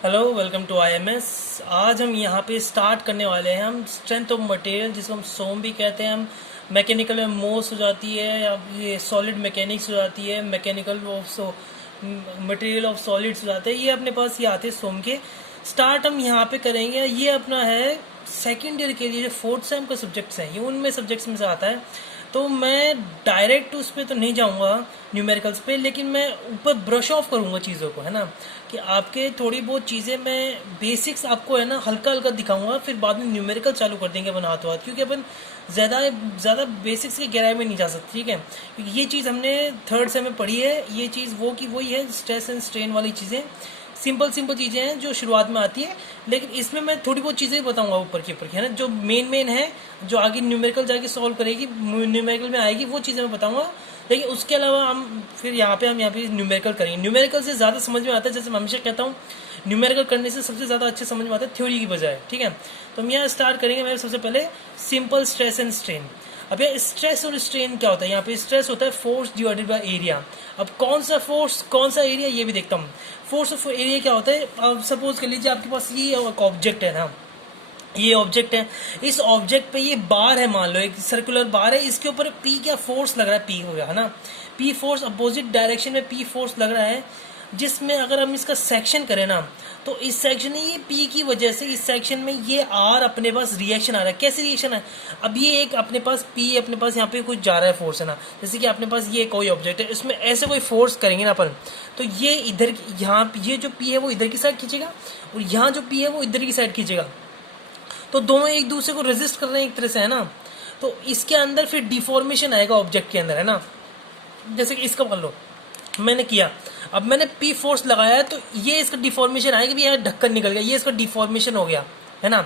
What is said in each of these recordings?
Hello, welcome to IMS. आज हम यहाँ पे स्टार्ट करने वाले हैं हम स्ट्रेंथ ऑफ मटेरियल, जिसको हम सोम भी कहते हैं। हम मैकेनिकल में मोस हो जाती है, या ये सॉलिड मैकेनिक्स हो जाती है, mechanical of material of solids हो जाते हैं। ये अपने पास ये आते हैं सोम के। स्टार्ट हम यहाँ पे करेंगे। ये अपना है सेकेंड ईयर के लिए जो फोर्थ सेम का सब्जेक्ट्स हैं, ये उनमें सब्जेक्ट्स में से आता है। तो मैं डायरेक्ट उस पर तो नहीं जाऊँगा न्यूमेरिकल्स पे, लेकिन मैं ऊपर ब्रश ऑफ करूँगा चीज़ों को, है ना, कि आपके थोड़ी बहुत चीज़ें मैं बेसिक्स आपको है ना हल्का हल्का दिखाऊंगा, फिर बाद में न्यूमेरिकल चालू कर देंगे अपन हाथों हाथ, क्योंकि अपन ज़्यादा बेसिक्स की गहराई में नहीं जा सकते, ठीक है। क्योंकि ये चीज़ हमने थर्ड सेम में पढ़ी है, ये चीज़ वो की वही है, स्ट्रेस एंड स्ट्रेन वाली चीज़ें, सिंपल चीज़ें हैं जो शुरुआत में आती है। लेकिन इसमें मैं थोड़ी बहुत चीज़ें बताऊंगा ऊपर की है ना, जो मेन है, जो आगे न्यूमेरिकल जाके सॉल्व करेगी, न्यूमेरिकल में आएगी, वो चीज़ें मैं बताऊंगा। लेकिन उसके अलावा हम फिर यहाँ पे न्यूमेरिकल करेंगे। न्यूमेरिकल से ज़्यादा समझ में आता है, जैसे मैं हमेशा कहता हूँ, न्यूमेरिकल करने से सबसे ज़्यादा अच्छे समझ में आता है थ्योरी की बजाय, ठीक है। तो हम यहाँ स्टार्ट करेंगे। मैं सबसे पहले सिंपल स्ट्रेस एंड स्ट्रेन। अब ये स्ट्रेस और स्ट्रेन क्या होता है? यहाँ पे स्ट्रेस होता है फोर्स डिवाइडेड बाय एरिया। अब कौन सा फोर्स कौन सा एरिया, ये भी देखता हूँ। फोर्स ऑफ एरिया क्या होता है? अब सपोज कर लीजिए आपके पास ये एक ऑब्जेक्ट है ना, ये ऑब्जेक्ट है, इस ऑब्जेक्ट पे ये बार है, मान लो एक सर्कुलर बार है, इसके ऊपर पी क्या फोर्स लग रहा है, पी हो गया, है ना। पी फोर्स अपोजिट डायरेक्शन में पी फोर्स लग रहा है, जिसमें अगर हम इसका सेक्शन करें ना, तो इस सेक्शन में ये पी की वजह से इस सेक्शन में ये आर अपने पास रिएक्शन आ रहा है। कैसे रिएक्शन है? अब ये एक अपने पास पी, अपने पास यहाँ पे कुछ जा रहा है फोर्स, है ना। जैसे कि अपने पास ये कोई ऑब्जेक्ट है, इसमें ऐसे कोई फोर्स करेंगे ना अपन, तो ये इधर, यहाँ ये जो पी है वो इधर की साइड खींचेगा, और यहाँ जो पी है वो इधर की साइड खींचेगा। तो दोनों एक दूसरे को रेजिस्ट कर रहे हैं एक तरह से, है ना। तो इसके अंदर फिर डिफॉर्मेशन आएगा ऑब्जेक्ट के अंदर, है ना। जैसे कि इसका मान लो मैंने किया, अब मैंने पी फोर्स लगाया, तो ये इसका डिफॉर्मेशन आएगा कि यहाँ ढक्कन निकल गया, ये इसका डिफॉर्मेशन हो गया, है ना।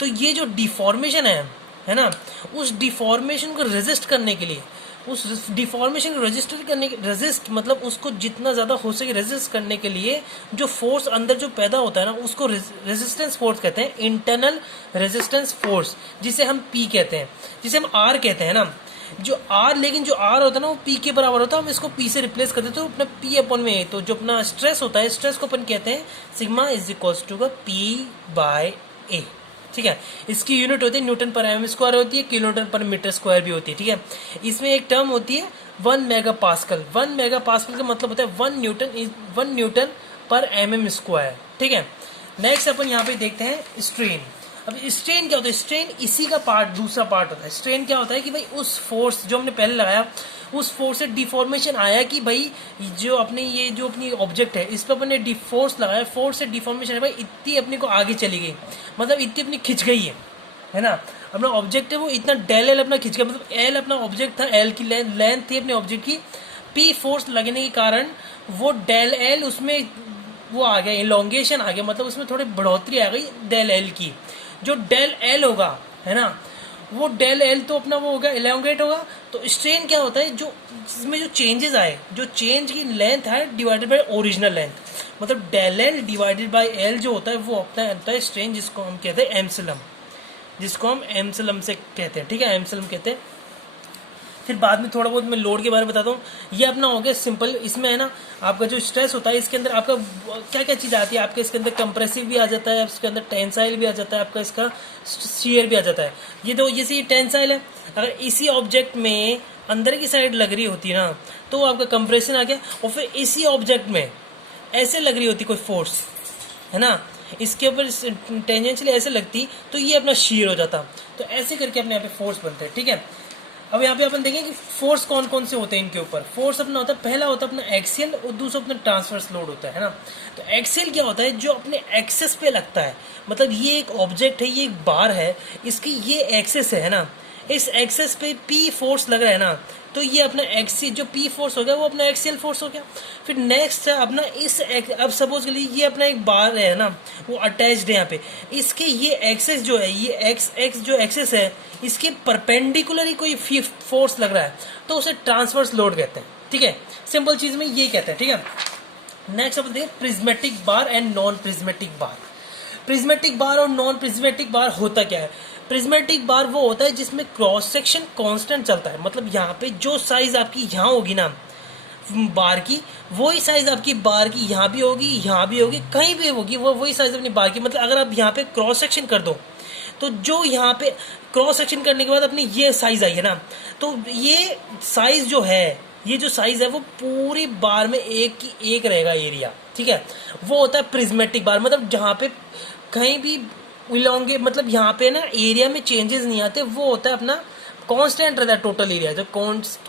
तो ये जो डिफॉर्मेशन है ना, उस डिफॉर्मेशन को रेजिस्ट करने के लिए, उस डिफॉर्मेशन को रजिस्टर करने के, रेजिस्ट मतलब उसको जितना ज़्यादा हो सके रेजिस्ट करने के लिए जो फोर्स अंदर जो पैदा होता है ना, उसको रेजिस्टेंस फोर्स कहते हैं, इंटरनल रेजिस्टेंस फोर्स, जिसे हम पी कहते हैं, जिसे हम आर कहते हैं ना। जो आर, लेकिन जो आर होता है ना वो पी के बराबर होता है, हम इसको पी से रिप्लेस कर देते हैं, तो अपना पी अपॉन में, तो जो अपना स्ट्रेस होता है, स्ट्रेस को अपन कहते हैं sigma is equals to P by A, ठीक है। इसकी यूनिट होती है न्यूटन पर एम स्क्वायर होती है, किलो न्यूटन पर मीटर स्क्वायर भी होती है, ठीक है। इसमें एक टर्म होती है 1 मेगा पास्कल। 1 मेगा पास्कल का मतलब होता है 1 न्यूटन पर एम स्क्वायर, ठीक है। नेक्स्ट अपन यहाँ पे देखते हैं स्ट्रेन। अब स्ट्रेन क्या होता है? स्ट्रेन इसी का पार्ट, दूसरा पार्ट होता है। स्ट्रेन क्या होता है कि भाई उस फोर्स जो हमने पहले लगाया, उस फोर्स से डिफॉर्मेशन आया, कि भाई जो अपने ये जो अपनी ऑब्जेक्ट है, इस पर अपने फोर्स लगाया, फोर्स से डिफॉर्मेशन है, भाई इतनी अपने को आगे चली गई, मतलब इतनी अपनी खिंच गई है ना। अपना ऑब्जेक्ट है वो इतना डेल एल अपना खिंच गया, मतलब एल अपना ऑब्जेक्ट था, एल की लेंथ थी अपने ऑब्जेक्ट की, पी फोर्स लगने के कारण वो डेल एल उसमें वो आ गया, इलोंगेशन आ गया, मतलब उसमें थोड़ी बढ़ोतरी आ गई डेल एल की। जो डेल एल होगा, है ना, वो डेल एल तो अपना वो होगा, इलोंगेट होगा। तो स्ट्रेन क्या होता है? जो इसमें जो चेंजेस आए, जो चेंज की लेंथ है डिवाइडेड बाय ओरिजिनल लेंथ, मतलब del L divided by L जो होता है वो अपना होता है स्ट्रेन, जिसको हम कहते हैं एम्सलम, जिसको हम एम्सलम से कहते हैं, ठीक है, एम्सलम कहते हैं। फिर बाद में थोड़ा बहुत मैं लोड के बारे में बताता हूँ। ये अपना हो गया सिंपल। इसमें है ना आपका जो स्ट्रेस होता है, इसके अंदर आपका क्या क्या चीज़ आती है, आपके इसके अंदर कंप्रेसिव भी आ जाता है, इसके अंदर टेंसाइल भी आ जाता है, आपका इसका शियर भी आ जाता है। ये तो जैसे ये टेंसाइल है, अगर इसी ऑब्जेक्ट में अंदर की साइड लग रही होती ना, तो आपका कंप्रेशन आ गया। और फिर इसी ऑब्जेक्ट में ऐसे लग रही होती कोई फोर्स, है ना, इसके ऊपर टेंजेंशियली ऐसे लगती, तो ये अपना शियर हो जाता। तो ऐसे करके अपने यहाँ पे फोर्स बनते हैं, ठीक है। अब यहाँ पे अपन देखें कि फोर्स कौन कौन से होते हैं इनके ऊपर। फोर्स अपना होता है, पहला होता है अपना एक्सियल, और दूसरा अपना ट्रांसवर्स लोड होता है ना। तो एक्सियल क्या होता है? जो अपने एक्सेस पे लगता है, मतलब ये एक ऑब्जेक्ट है, ये एक बार है, इसकी ये एक्सेस है ना, इस एक्सेस पे पी फोर्स लग रहा है ना, तो ये अपना एक्सी जो पी फोर्स हो गया वो अपना एक्सियल फोर्स हो गया। फिर नेक्स्ट है अपना अब सपोज के लिए ये अपना एक बार है ना, वो अटैच्ड है यहाँ पे, इसके ये एक्सेस जो है, ये एक्स जो एक्सेस है, इसके परपेंडिकुलर ही कोई फोर्स लग रहा है, तो उसे ट्रांसवर्स लोड कहते हैं, ठीक है। सिंपल चीज में ये कहते हैं, ठीक है। नेक्स्ट अपन देखिए prismatic bar and non prismatic bar. Prismatic bar और नॉन प्रिज्मेटिक बार होता क्या है? प्रिज्मेटिक बार वो होता है जिसमें क्रॉस सेक्शन कांस्टेंट चलता है, मतलब यहाँ पे जो साइज आपकी यहाँ होगी ना, बार की, वही साइज आपकी बार की यहाँ भी होगी, यहाँ भी होगी, कहीं भी होगी, वो वही साइज अपनी बार की। मतलब अगर आप यहाँ पे क्रॉस सेक्शन कर दो तो जो यहाँ पे क्रॉस सेक्शन करने के बाद अपनी ये साइज आई है ना, तो ये साइज जो है, ये जो साइज है वो पूरी बार में एक की एक रहेगा एरिया, ठीक है। वो होता है प्रिज्मेटिक बार, मतलब जहाँ पे कहीं भी इलोंगे, मतलब यहाँ पे ना एरिया में चेंजेस नहीं आते, वो होता है अपना कांस्टेंट रहता है टोटल एरिया, जो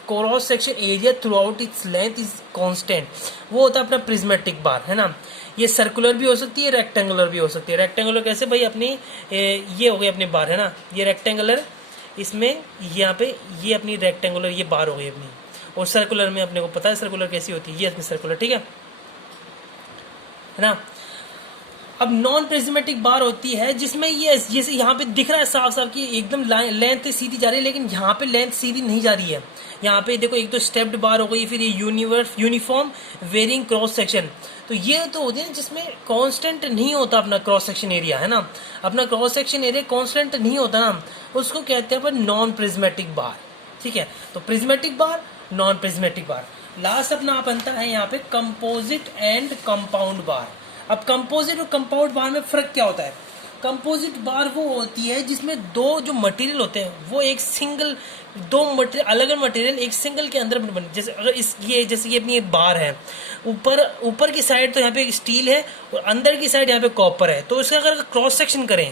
cross section area through out its length is constant, वो होता है अपना प्रिज्मेटिक बार, है ना। ये सर्कुलर भी हो सकती है, रेक्टेंगुलर भी हो सकती है। रेक्टेंगुलर कैसे भाई, अपनी ये हो गई अपनी बार, है ना, ये रेक्टेंगुलर, इसमें यहाँ पे ये अपनी रेक्टेंगुलर ये बार हो गई अपनी, और सर्कुलर में अपने को पता है सर्कुलर कैसी होती है, ये अपनी सर्कुलर, ठीक है ना। अब नॉन प्रिज्मेटिक बार होती है जिसमें ये जैसे यहाँ पे दिख रहा है साफ साफ कि एकदम लेंथ सीधी जा रही है, लेकिन यहाँ पे लेंथ सीधी नहीं जा रही है। यहाँ पे देखो एक तो स्टेप्ड बार हो गई, फिर ये यूनिफॉर्म वेरिंग क्रॉस सेक्शन, तो ये तो होती है जिसमें कांस्टेंट नहीं होता अपना क्रॉस सेक्शन एरिया, है ना। अपना क्रॉस सेक्शन एरिया कांस्टेंट नहीं होता ना, उसको कहते हैं अपन नॉन प्रिज्मेटिक बार, ठीक है। तो प्रिज्मेटिक बार, नॉन प्रिज्मेटिक बार। लास्ट अपना बनता है यहाँ पे कंपोजिट एंड कंपाउंड बार। अब कंपोजिट और कंपाउंड बार में फर्क क्या होता है? कंपोजिट बार वो होती है जिसमें दो जो मटेरियल होते हैं वो एक सिंगल, दो मटेरियल अलग अलग मटेरियल एक सिंगल के अंदर बने। जैसे अगर जैसे ये अपनी एक बार है, ऊपर की साइड तो यहाँ पे स्टील है और अंदर की साइड यहाँ पे कॉपर है, तो इसका अगर क्रॉस सेक्शन करें,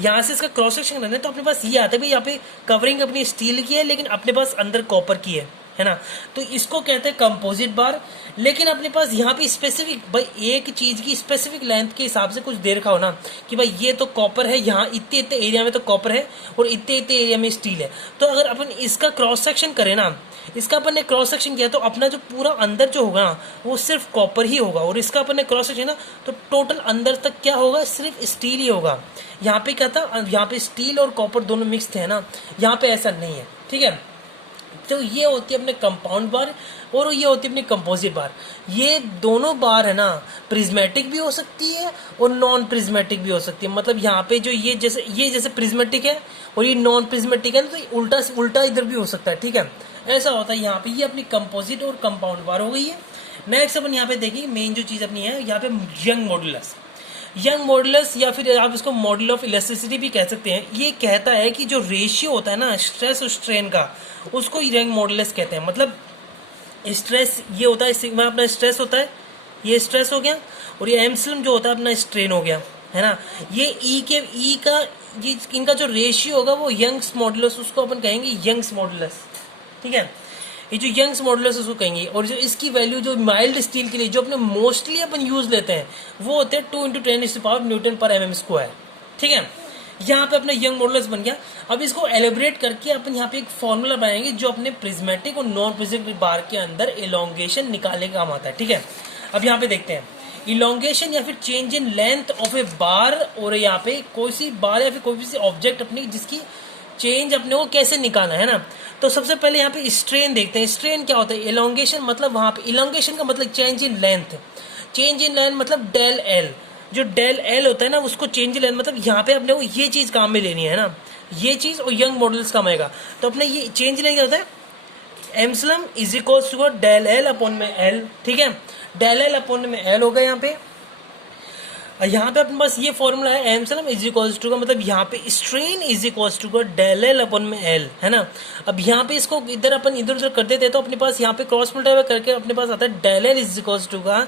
यहाँ से इसका क्रॉस सेक्शन करें तो अपने पास ये आता है भाई, यहाँ पे कवरिंग अपनी स्टील की है लेकिन अपने पास अंदर कॉपर की है ना, तो इसको कहते हैं कंपोजिट बार। लेकिन अपने पास यहाँ पे स्पेसिफिक भाई एक चीज की स्पेसिफिक लेंथ के हिसाब से कुछ दे रखा हो ना कि भाई ये तो कॉपर है, यहाँ इतने इतने एरिया में तो कॉपर है और इतने इतने एरिया में स्टील है, तो अगर अपन इसका क्रॉस सेक्शन करें ना, इसका अपन ने क्रॉस सेक्शन किया तो अपना जो पूरा अंदर जो होगा ना वो सिर्फ कॉपर ही होगा, और इसका अपन ने क्रॉस सेक्शन ना तो टोटल अंदर तक क्या होगा, सिर्फ स्टील ही होगा। यहाँ पे क्या था, यहाँ पे स्टील और कॉपर दोनों मिक्स थे ना, यहाँ पे ऐसा नहीं है, ठीक है। तो ये होती है अपने कंपाउंड बार और ये होती है अपनी कंपोजिट बार। ये दोनों बार है ना प्रिज्मेटिक भी हो सकती है और नॉन प्रिज्मेटिक भी हो सकती है। मतलब यहाँ पे जो ये जैसे प्रिज्मेटिक है और ये नॉन प्रिज्मेटिक है, तो उल्टा उल्टा इधर भी हो सकता है, ठीक है। ऐसा होता है यहाँ पे। ये अपनी कंपोजिट और कंपाउंड बार हो गई है। नेक्स्ट अपन यहाँ पे देखिए मेन जो चीज़ अपनी है यहाँ पे यंग मॉडुलस। यंग मॉडुलस या फिर आप इसको मॉडल ऑफ इलास्टिसिटी भी कह सकते हैं। ये कहता है कि जो रेशियो होता है ना स्ट्रेस और स्ट्रेन का, उसको यंग मॉडुलस कहते हैं। मतलब स्ट्रेस ये होता है, सिग्मा अपना स्ट्रेस होता है, ये स्ट्रेस हो गया, और ये एप्सिलॉन जो होता है अपना स्ट्रेन हो गया, है ना। ये ई का ये इनका जो रेशियो होगा वो यंग्स मॉडुलस, उसको अपन कहेंगे यंग्स मॉडुलस, ठीक है। ये जो यंग्स मॉडुलस उसको कहेंगे। और जो इसकी वैल्यू जो माइल्ड स्टील के लिए जो अपने मोस्टली अपन यूज लेते हैं वो होते हैं 2 × 10⁻⁴ न्यूटन पर mm², ठीक है। यहाँ पे अपना यंग मॉडुलस बन गया। अब इसको एलिब्रेट करके अपन यहाँ पे एक फॉर्मूला बनाएंगे जो अपने प्रिज्मेटिक और नॉन प्रिज्मेटिक बार के अंदर एलोंगेशन निकालने का काम आता है, ठीक है। अब यहाँ पे देखते हैं इलोंगेशन या फिर चेंज इन लेंथ ऑफ ए बार, और यहाँ पे कोई सी बार या फिर कोई सी ऑब्जेक्ट अपनी जिसकी चेंज अपने को कैसे निकालना है ना। तो सबसे पहले यहाँ पे स्ट्रेन देखते हैं। स्ट्रेन क्या होता है? इलोंगेशन मतलब वहाँ पे इलोंगेशन का मतलब change in length. Change in length मतलब डेल एल, जो डेल एल होता है ना उसको चेंज इन लेंथ मतलब यहाँ पे अपने को ये चीज काम में लेनी है ना, ये चीज और यंग मॉडुलस काम आएगा। तो अपने ये चेंज इन लेंथ क्या होता है? Epsilon is equals to del L upon में एल, ठीक है। डेल एल अपॉन में एल होगा यहाँ पे। यहाँ पे अपने पास ये फॉर्मूला है एप्सिलॉन इज इक्वल्स टू का मतलब यहाँ पे स्ट्रेन इज इक्वल्स टू का डेल एल अपॉन में एल, है ना। अब यहाँ पे इसको इधर अपन इधर उधर कर देते हैं तो अपने पास यहाँ पे क्रॉस मल्टीप्लाई करके अपने पास आता है del L is equals to का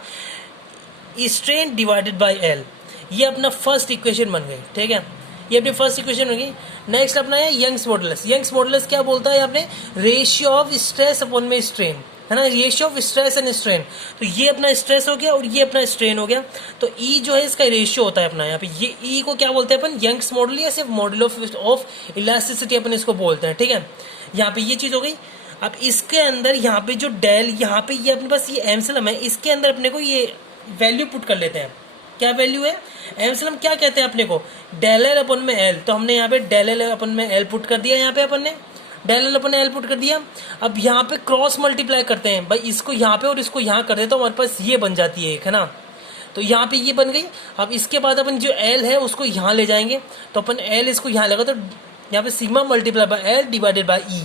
स्ट्रेन डिवाइडेड बाय एल। ये अपना फर्स्ट इक्वेशन बन गई, ठीक है। ये अपनी फर्स्ट इक्वेशन बन गई। नेक्स्ट अपना है यंग्स मॉडुलस। यंग्स मॉडुलस क्या बोलता है? आपने रेशियो ऑफ स्ट्रेस अपॉन में स्ट्रेन, है ना, ratio of stress and strain. तो ये अपना स्ट्रेस हो गया और ये अपना स्ट्रेन हो गया। तो ई जो है इसका रेशियो होता है अपना यहाँ पे। ये ई को क्या बोलते हैं अपन? यंग्स मॉडुलस या सिर्फ मॉडुल ऑफ इलास्टिसिटी अपन इसको बोलते हैं, ठीक है। यहाँ पे ये चीज हो गई। अब इसके अंदर यहाँ पे जो डेल यहाँ पे ये अपने पास ये एप्सिलॉन है, इसके अंदर अपने को ये वैल्यू पुट कर लेते हैं। क्या वैल्यू है? एप्सिलॉन क्या कहते हैं अपने को? डेल एल अपन में एल। तो हमने यहाँ पे डेल एल अपन में एल पुट कर दिया, यहाँ पे अपन ने डेल एल अपन ने एल पुट कर दिया। अब यहाँ पे क्रॉस मल्टीप्लाई करते हैं भाई, इसको यहाँ पे और इसको यहाँ कर देते तो हमारे पास ये बन जाती है एक, है ना। तो यहाँ पे ये बन गई। अब इसके बाद अपन जो एल है उसको यहाँ ले जाएंगे, तो अपन एल इसको यहाँ लगा तो यहाँ पे sigma multiply by L divided by E.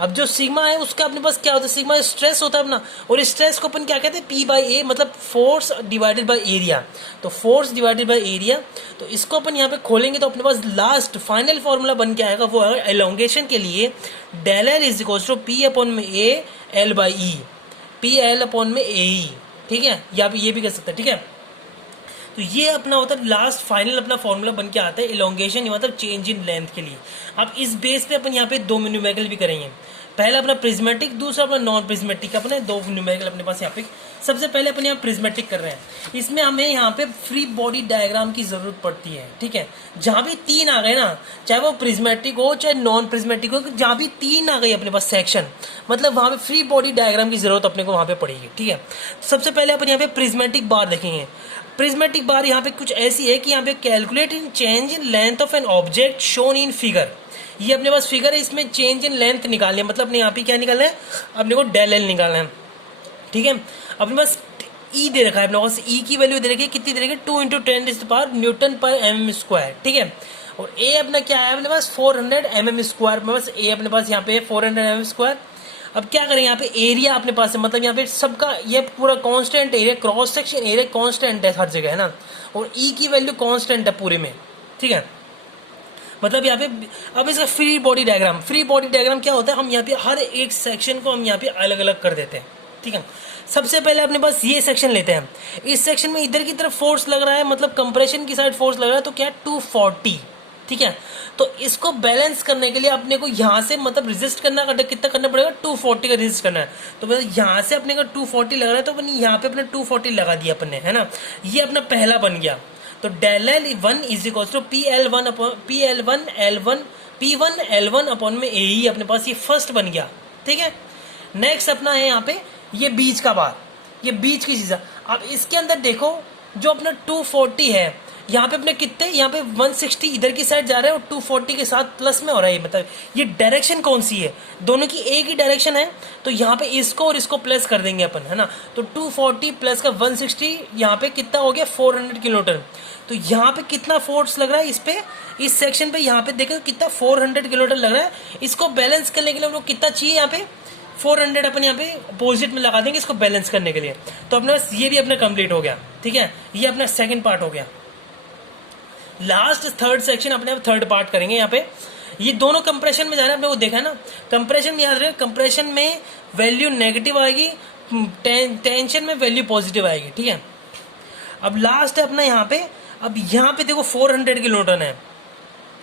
अब जो सिग्मा है उसका अपने पास क्या होता है, सिग्मा स्ट्रेस होता है अपना, और स्ट्रेस को अपन क्या कहते हैं, पी बाई ए, मतलब फोर्स डिवाइडेड बाई एरिया। तो फोर्स डिवाइडेड बाई एरिया, तो इसको अपन यहाँ पे खोलेंगे तो अपने पास लास्ट फाइनल फॉर्मूला बन के आएगा, वो है एलोंगेशन के लिए del L is equal to P upon में A L by E, P L upon में ए ई, ठीक है, या ये भी कर सकते हैं, ठीक है। तो ये अपना होता है लास्ट फाइनल अपना फॉर्मूला बन के आता है एलोंगेशन, मतलब चेंज इन लेंथ के लिए। अब इस बेस पे अपन यहाँ पे दो न्यूमेरिकल भी करेंगे, पहला अपना प्रिज्मेटिक, दूसरा अपना नॉन प्रिज्मेटिक, अपने दो न्यूमेरिकल अपने पास यहाँ पे। सबसे पहले अपन यहाँ प्रिज्मेटिक कर रहे हैं, इसमें हमें यहाँ पे फ्री बॉडी डायग्राम की जरूरत पड़ती है, ठीक है। जहाँ भी तीन आ गए ना, चाहे वो प्रिज्मेटिक हो चाहे नॉन प्रिज्मेटिक हो, जहाँ भी तीन आ गई अपने पास सेक्शन, मतलब वहाँ पे फ्री बॉडी डायग्राम की जरूरत अपने को वहाँ पे पड़ेगी, ठीक है। सबसे पहले अपन यहाँ पे प्रिज्मेटिक बार देखेंगे। प्रिज्मेटिक बार यहाँ पे कुछ ऐसी है कि यहाँ पे calculate in change in length of an object shown in figure, ये अपने पास फिगर है, इसमें चेंज इन लेंथ निकालनी है, मतलब अपने यहाँ पे क्या निकालना है, अपने को डेल एल निकालना है, ठीक है। अपने पास ई दे रखा है, अपने पास ई की वैल्यू दे रखी है, कितनी दे रखी है, 2 × 10⁻⁴ न्यूटन पर mm स्क्वायर, ठीक है। और ए अपना क्या है अपने पास 400 mm स्क्वायर, अपने पास ए अपने पास यहाँ पे 400 mm स्क्वायर। अब क्या करें, यहाँ पे एरिया अपने पास है, मतलब यहाँ पे सबका ये पूरा constant area, cross section area constant है हर जगह, है ना, और ई की वैल्यू कांस्टेंट है पूरे में, ठीक है। मतलब यहाँ पे अब इसका free body diagram, free body diagram क्या होता है, हम यहाँ पे हर एक सेक्शन को हम यहाँ पे अलग अलग कर देते हैं, ठीक है। सबसे पहले अपने पास ये सेक्शन लेते हैं, इस सेक्शन में इधर की तरफ फोर्स लग रहा है, मतलब कंप्रेशन की साइड फोर्स लग रहा है, तो क्या 240, ठीक है। तो इसको बैलेंस करने के लिए अपने को यहाँ से मतलब रेजिस्ट करना, कितना करना पड़ेगा, 240 का रेजिस्ट करना है। तो मतलब यहाँ से अपने को 240 लग रहा है, तो अपन यहाँ पे अपने 240 लगा दिया अपन ने, है ना। ये अपना पहला बन गया। तो del L one is equal to P L one upon में ए ई, अपने पास ये फर्स्ट बन गया, ठीक है। नेक्स्ट अपना है यहाँ पे ये बीच का बार, ये बीच की चीज है। अब इसके अंदर देखो जो अपना 240 है, यहाँ पे अपने कितने, यहाँ पे 160 इधर की साइड जा रहा है और 240 के साथ प्लस में हो रहा है, मतलब ये डायरेक्शन कौन सी है, दोनों की एक ही डायरेक्शन है, तो यहाँ पे इसको और इसको प्लस कर देंगे अपन, है ना। तो 240 प्लस का 160, यहाँ पे कितना हो गया 400 किलोमीटर। तो यहाँ पे कितना फोर्स लग रहा है इस पे, इस सेक्शन पे, यहाँ पे देखो कितना 400 किलोमीटर लग रहा है। इसको बैलेंस करने के लिए हम लोग कितना चाहिए, यहाँ पे 400 अपन यहाँ पे अपोजिट में लगा देंगे इसको बैलेंस करने के लिए। तो अपने पास ये भी अपना कंप्लीट हो गया, ठीक है। ये अपना सेकंड पार्ट हो गया। लास्ट थर्ड सेक्शन अपने थर्ड पार्ट करेंगे। यहाँ पे ये दोनों कंप्रेशन में जा रहे हैं, अपने को देखा है ना, कंप्रेशन में याद रहे, कंप्रेशन में वैल्यू नेगेटिव आएगी, टेंशन में वैल्यू पॉजिटिव आएगी, ठीक है। अब लास्ट है अपना यहाँ पे, अब यहाँ पे देखो 400 किलोमीटर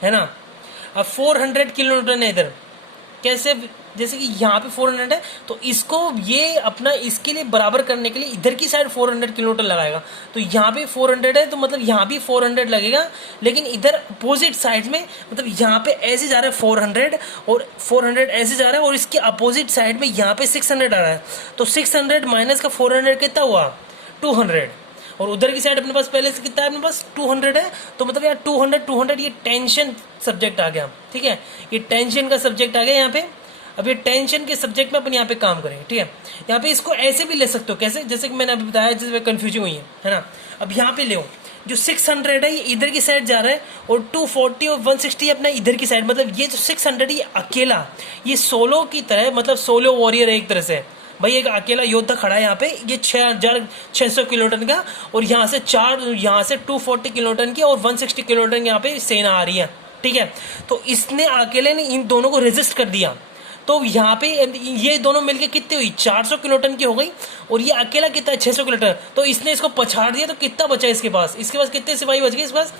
है ना। अब 400 किलोमीटर है इधर, कैसे, जैसे कि यहाँ पे 400 है, तो इसको ये अपना इसके लिए बराबर करने के लिए इधर की साइड 400 किलोमीटर लगाएगा। तो यहाँ पे 400 है, तो मतलब यहाँ भी 400 लगेगा, लेकिन इधर अपोजिट साइड में, मतलब यहाँ पे ऐसे जा रहा है 400 और 400 ऐसे जा रहा है, और इसके अपोजिट साइड में यहाँ पे 600 आ रहा है। तो 600 माइनस का 400 कितना हुआ, 200, और उधर की साइड अपने पास पहले से कितना है, अपने पास 200 है। तो मतलब यार 200 ये टेंशन सब्जेक्ट आ गया, ठीक है, ये टेंशन का सब्जेक्ट आ गया यहाँ पे। अब ये टेंशन के सब्जेक्ट में अपन यहाँ पे काम करेंगे, ठीक है। यहाँ पे इसको ऐसे भी ले सकते हो, कैसे, जैसे कि मैंने अभी बताया, जिसमें कंफ्यूजिंग हुई है ना। अब यहाँ पे ले जो 600 है ये इधर की साइड जा रहा है, और 240 और 160 अपना इधर की साइड, मतलब ये जो 600 ये अकेला, ये सोलो की तरह, मतलब सोलो वॉरियर है एक तरह से। भाई एक अकेला योद्धा खड़ा है यहाँ पे, ये 6600 किलोटन का, और यहाँ से 240 किलोटन की और 160 किलोटन यहाँ पे सेना आ रही है, ठीक है। तो इसने अकेले ने इन दोनों को रेजिस्ट कर दिया। तो यहाँ पे ये दोनों मिलके कितने हुई, 400 किलोटन की हो गई, और ये अकेला कितना है 600 किलोटन। तो इसने इसको पछाड़ दिया, तो कितना बचा इसके पास कितने सिपाही बच गए इसके पास,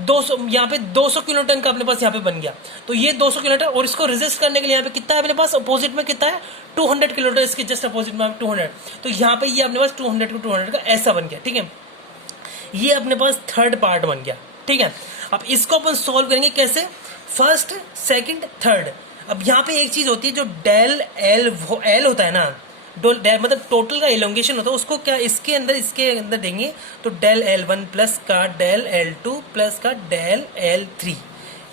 200, यहाँ पे 200 किलोटन का अपने पास यहाँ पे बन गया। तो ये 200 किलोटन, और इसको रेजिस्ट करने के लिए यहाँ पे कितना है अपने पास, अपोजिट में कितना है 200 किलोटन, इसके जस्ट अपोजिट में 200। तो यहाँ पे ये अपने पास 200 का ऐसा बन गया, ठीक है। ये अपने पास थर्ड पार्ट बन गया, ठीक है। अब इसको अपन सोल्व करेंगे कैसे, फर्स्ट सेकंड थर्ड। अब यहाँ पे एक चीज होती है, जो डेल एल होता है ना, मतलब टोटल का एलोंगेशन होता है, उसको क्या इसके अंदर देंगे, तो डेल L1 प्लस का डेल L2 प्लस का डेल L3,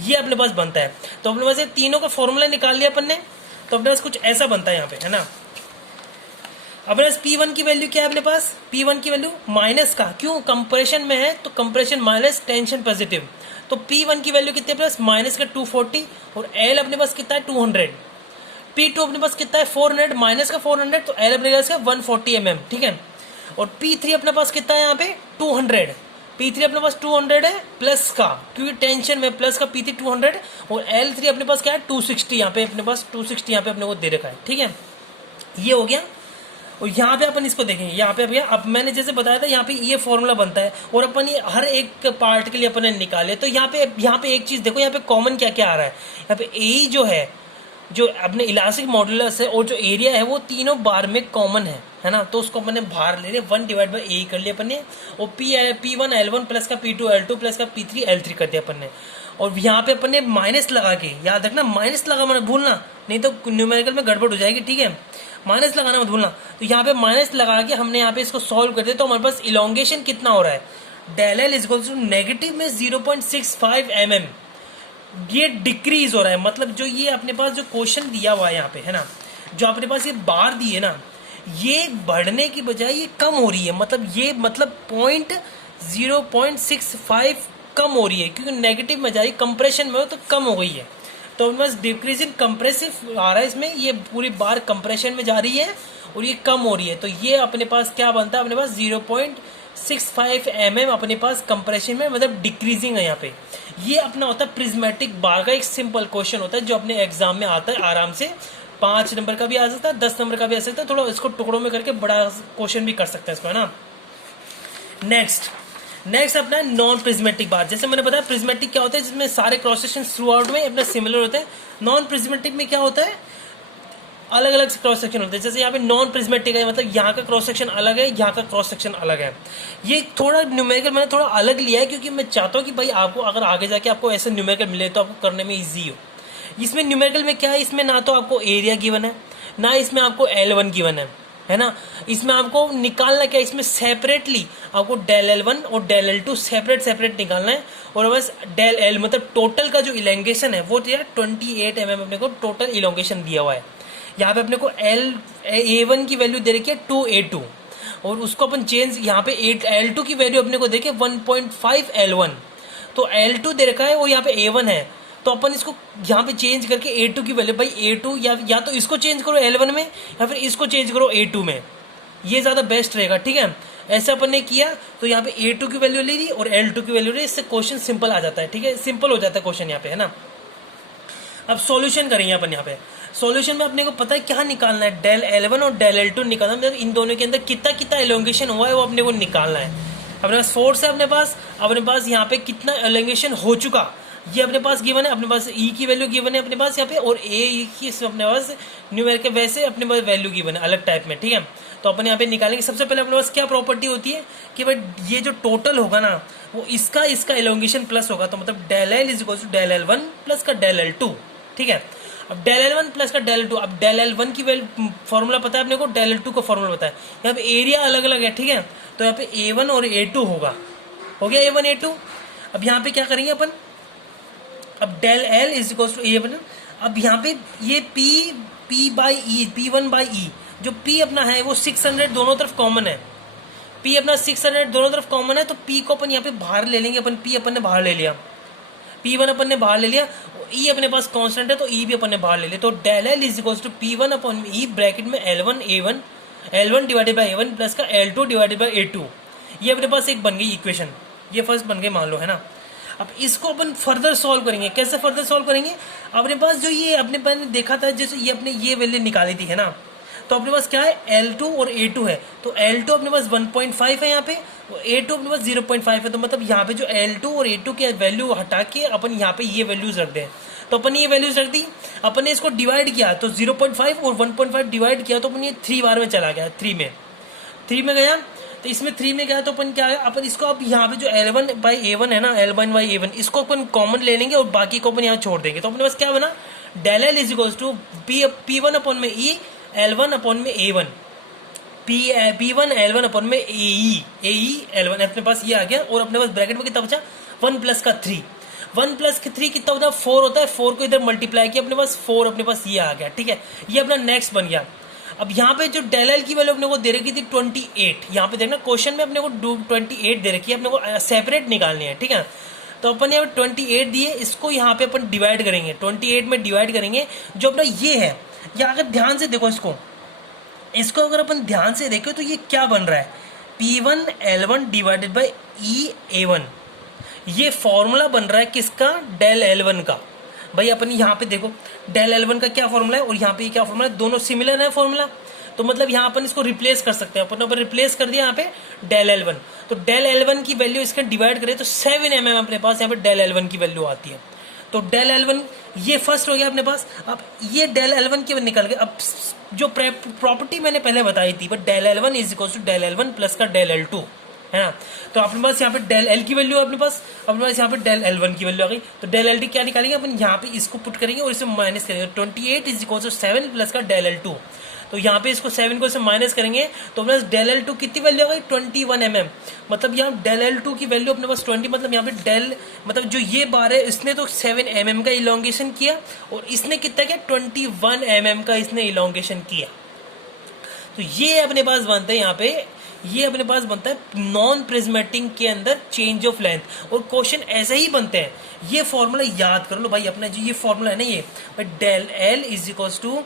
ये अपने पास बनता है। तो अपने पास ये तीनों का फॉर्मूला निकाल लिया अपन ने, तो अपने पास कुछ ऐसा बनता है यहाँ पे, है ना। अपने पास P1 की वैल्यू क्या है, अपने पास P1 की वैल्यू माइनस का, क्यों, कंप्रेशन में है तो कंप्रेशन माइनस टेंशन पॉजिटिव, तो P1 की वैल्यू कितने प्लस माइनस का 240, और L अपने पास कितना है P2 अपने पास कितना है 400 माइनस का 400, तो L अपने पास 140 mm, ठीक है। और P3 अपने पास कितना है यहाँ पे 200, P3 अपने पास 200 है प्लस का, क्योंकि टेंशन में प्लस का P3 200, और L3 अपने पास क्या है 260, यहाँ पे अपने पास 260 यहाँ पे अपने को दे रखा है, ठीक है। ये हो गया। और यहाँ पे अपन इसको देखेंगे, यहाँ पे भैया अब मैंने जैसे बताया था यहाँ पे ये फॉर्मूला बनता है, और अपन ये हर एक पार्ट के लिए अपन ने निकाले। तो यहाँ पे एक चीज देखो, यहाँ पे कॉमन क्या क्या आ रहा है। यहाँ पे ए जो है, जो अपने इलास्टिक मॉडुलस है और जो एरिया है वो तीनों बार में कॉमन है ना। तो उसको अपन ने बाहर ले लिया, 1 डिवाइड बाई ए कर लिया अपन ने, और P1 L1 प्लस का P2 L2 प्लस का P3 L3 कर दिया अपन ने। और यहाँ पे अपन ने माइनस लगा के, याद रखना माइनस लगा मत भूलना, नहीं तो न्यूमेरिकल में गड़बड़ हो जाएगी, ठीक है। माइनस लगाना मत भूलना। तो यहाँ पे माइनस लगा के हमने यहाँ पे इसको सॉल्व कर दिया, तो हमारे पास इलोंगेशन कितना हो रहा है, del L is equal to negative में 0.65 mm, ये डिक्रीज हो रहा है। मतलब जो ये अपने पास जो क्वेश्चन दिया हुआ है यहाँ पे है ना, जो अपने पास ये बार दी है ना, ये बढ़ने की बजाय ये कम हो रही है। मतलब ये मतलब 0.65 कम हो रही है, क्योंकि नेगेटिव में जा रही, कंप्रेशन में हो तो कम हो गई है। तो अपने पास डिक्रीजिंग कंप्रेसिव आ रहा है इसमें, ये पूरी बार कंप्रेशन में जा रही है और ये कम हो रही है। तो ये अपने पास क्या बनता है, अपने पास 0.65 mm अपने पास कंप्रेशन में, मतलब डिक्रीजिंग है यहाँ पे। ये अपना होता है प्रिज्मेटिक बार का एक सिंपल क्वेश्चन होता है, जो अपने एग्जाम में आता है आराम से। 5 नंबर का भी आ सकता है, 10 नंबर का भी आ सकता है, थोड़ा इसको टुकड़ों में करके बड़ा क्वेश्चन भी कर सकता है इसको, है ना। नेक्स्ट अपना नॉन प्रिज्मेटिक बार। जैसे मैंने बताया प्रिज्मेटिक क्या होता है, जिसमें सारे क्रॉस सेक्शन थ्रू आउट में अपना सिमिलर होते हैं। नॉन प्रिज्मेटिक में क्या होता है, अलग अलग क्रॉस सेक्शन होते हैं। जैसे यहाँ पे नॉन प्रिज्मेटिक है, मतलब यहाँ का क्रॉस सेक्शन अलग है, यहाँ का क्रॉस सेक्शन अलग है। ये थोड़ा न्यूमेरिकल मैंने थोड़ा अलग लिया है, क्योंकि मैं चाहता हूँ कि भाई आपको अगर आगे जाके आपको ऐसे न्यूमेरिकल मिले तो आपको करने में ईजी हो। इसमें न्यूमेरिकल में क्या है, इसमें ना तो आपको एरिया गिवन है, ना इसमें आपको L1 गिवन है ना। इसमें आपको निकालना क्या है, इसमें सेपरेटली आपको डेल L1 और डेल L2 सेपरेट निकालना है। और बस डेल L मतलब टोटल का जो इलोंगेशन है वो 28 mm अपने को टोटल इलोंगेशन दिया हुआ है। यहाँ पे अपने को A1 की वैल्यू दे रखी है 2A2, और उसको अपन चेंज यहाँ पे L2 की वैल्यू अपने को देखे 1.5 L1, तो L2 दे रखा है और यहाँ पे A1 है। तो अपन इसको यहाँ पे चेंज करके A2 की वैल्यू, भाई A2 या तो इसको चेंज करो L1 में, या फिर इसको चेंज करो A2 में, ये ज़्यादा बेस्ट रहेगा, ठीक है। ऐसा अपन ने किया, तो यहाँ पे A2 की वैल्यू ले ली और L2 की वैल्यू ले ली, इससे क्वेश्चन सिंपल आ जाता है, ठीक है, सिंपल हो जाता है क्वेश्चन यहाँ पे, है ना। अब सॉल्यूशन करेंगे अपन यहाँ पे। सॉल्यूशन में अपने को पता है क्या निकालना है, डेल L1 और डेल L2 निकालना है, मतलब इन दोनों के अंदर कितना कितना एलोंगेशन हुआ है वो अपने को निकालना है। अपने पास फोर्स है, अपने पास यहाँ पे कितना एलोंगेशन हो चुका ये अपने पास गिवन है, अपने पास E की वैल्यू गिवन है अपने पास यहाँ पे, और A की अपने पास न्यूमेरिकल वैसे अपने पास वैल्यू गिवन है अलग टाइप में, ठीक है। तो अपन यहाँ पे निकालेंगे। सबसे पहले अपने पास क्या प्रॉपर्टी होती है कि भाई ये जो टोटल होगा ना वो इसका एलोंगेशन प्लस होगा, तो मतलब del L is equal to del L1 plus का डेल L2, ठीक है। अब डेल L1 प्लस का डेल L2, अब डेल L1 की वैल्यू फॉर्मूला पता है अपने को, डेल L2 का फॉर्मूला पता है। यहाँ पे एरिया अलग अलग है, ठीक है, तो यहाँ पे A1 और A2 होगा, हो गया A1 A2। अब यहाँ पे क्या करेंगे अपन, अब del L is equal to A1, अब यहाँ पे ये P by E, P1 by E, जो P अपना है वो 600 दोनों तरफ कॉमन है, P अपना 600 दोनों तरफ कॉमन है, तो P को अपन यहाँ पे बाहर ले लेंगे अपन, P अपन ने बाहर ले लिया, P1 अपन ने बाहर ले लिया, E अपने पास कांस्टेंट है तो E भी अपन ने बाहर ले लिया। तो del L is equal to P1 upon E bracket में L1 divided by A1 plus का L2 डिवाइडेड बाई A2, ये अपने पास एक बन गई इक्वेशन, ये फर्स्ट बन गई मान लो, है ना। अब इसको अपन फर्दर सॉल्व करेंगे। कैसे फर्दर सॉल्व करेंगे, अपने पास जो ये अपने पास देखा था, जैसे ये अपने ये वैल्यू निकाली थी, है ना, तो अपने पास क्या है L2 और A2 है, तो L2 अपने पास 1.5 है यहाँ पे, A2 अपने पास 0.5 है। तो मतलब यहाँ पे जो L2 और A2 की वैल्यू हटा के अपन यहाँ पे ये वैल्यूज रख दें, तो अपन ये वैल्यूज रख दी, अपन ने इसको डिवाइड किया, तो 0.5 और 1.5 डिवाइड किया, तो अपन ये 3 बार में चला गया, 3 में गया, तो इसमें 3 में गया, तो अपन क्या है, अपन इसको अब यहाँ पे जो L1 बाई A1 है ना, L1 बाई A1, इसको अपन कॉमन ले लेंगे और बाकी को अपन यहाँ छोड़ देंगे। तो अपने पास क्या बना, del L is equal to P1 upon में E, L1 अपॉन में A1, P1 L1 अपॉन में AE L1, अपने पास ये आ गया। और अपने पास ब्रैकेट में कितना बचा, 1 प्लस का 3, 1 प्लस का 3 कितना होता है, 4 होता है, 4 को इधर मल्टीप्लाई किया, अपने पास 4 अपने पास ये आ गया, ठीक है, ये अपना नेक्स्ट बन गया। अब यहाँ पे जो डेल L की वैल्यू अपने को दे रखी थी 28, यहाँ पे देखना क्वेश्चन में अपने को 28 दे रखी है, अपने को सेपरेट निकालनी है, ठीक है। तो अपन यहाँ 28 दिए, इसको यहाँ पे अपन डिवाइड करेंगे, 28 में डिवाइड करेंगे, जो अपना ये है या अगर ध्यान से देखो इसको अगर अपन ध्यान से देखें तो ये क्या बन रहा है, P1L1 डिवाइडेड बाई EA1। ये फॉर्मूला बन रहा है किसका, डेल L1 का। भाई अपन यहाँ पे देखो डेल L1 का क्या फॉर्मूला है और यहाँ पे क्या फॉर्मूला है, दोनों सिमिलर है फॉर्मूला। तो मतलब यहाँ अपन इसको रिप्लेस कर सकते हैं, अपन रिप्लेस कर दिया यहाँ पे डेल L1। तो डेल L1 की वैल्यू इसका डिवाइड करें तो 7 mm अपने पास यहाँ पे डेल L1 की वैल्यू आती है। तो डेल L1 ये फर्स्ट हो गया अपने पास। अब ये डेल L1 की निकल गए। अब जो प्रॉपर्टी मैंने पहले बताई थी, but del L1 is equal to del L1 plus का डेल L2 है ना। तो अपने पास यहाँ पे डेल L की वैल्यू है अपने पास यहाँ पे डेल L1 की वैल्यू आ गई। तो डेल LD क्या निकालेंगे अपन, यहाँ पे इसको पुट करेंगे और इसे माइनस करेंगे। 28 इज इक्वल टू 7 प्लस का डेल L2। तो यहाँ पे इसको 7 को इसे माइनस करेंगे तो अपने पास डेल L2 कितनी वैल्यू आ गई, 21 mm। मतलब यहाँ डेल L2 की वैल्यू अपने पास 20, मतलब यहाँ पे डेल मतलब जो ये बार है इसने तो 7 mm का इलोंगेशन किया और इसने कितना किया, 21 mm का इसने इलोंगेशन किया। तो ये अपने पास बनता है यहाँ पे, ये अपने पास बनता है नॉन प्रिज्मेटिक के अंदर चेंज ऑफ लेंथ। और क्वेश्चन ऐसे ही बनते हैं। ये फॉर्मूला याद कर लो भाई, अपना जो ये फॉर्मूला है ना, ये del L is equals to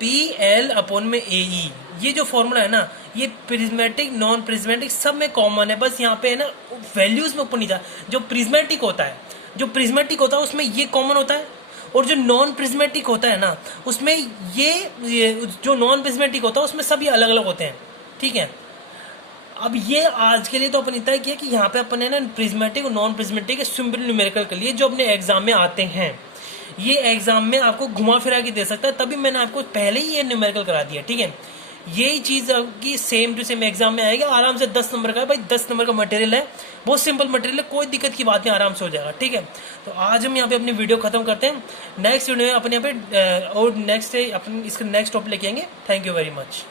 PL upon में AE। ये जो फॉर्मूला है ना, ये प्रिज्मेटिक नॉन प्रिज्मेटिक सब में कॉमन है। बस यहाँ पे है ना वैल्यूज में ऊपर नहीं जा। जो प्रिज्मेटिक होता है उसमें ये कॉमन होता है, और जो नॉन प्रिज्मेटिक होता है ना उसमें ये जो नॉन प्रिज्मेटिक होता है उसमें सभी अलग अलग होते हैं। ठीक है, अब ये आज के लिए तो अपन इतना किया कि यहाँ पे अपन है ना प्रिज्मेटिक और नॉन प्रिज्मेटिक सिंपल न्यूमेरिकल के लिए जो अपने एग्जाम में आते हैं, ये एग्जाम में आपको घुमा फिरा के दे सकता है। तभी मैंने आपको पहले ही ये न्यूमेरिकल करा दिया। ठीक है, यही चीज आपकी सेम टू सेम एग्जाम में आएगा आराम से। 10 नंबर का है भाई, 10 नंबर का मटेरियल है, बहुत सिंपल मटेरियल है, कोई दिक्कत की बात नहीं, आराम से हो जाएगा। ठीक है, तो आज हम यहाँ पे अपनी वीडियो खत्म करते हैं। नेक्स्ट वीडियो में अपन यहाँ पे और नेक्स्ट अपन इसका नेक्स्ट टॉपिक लेके आएंगे। Thank you very much.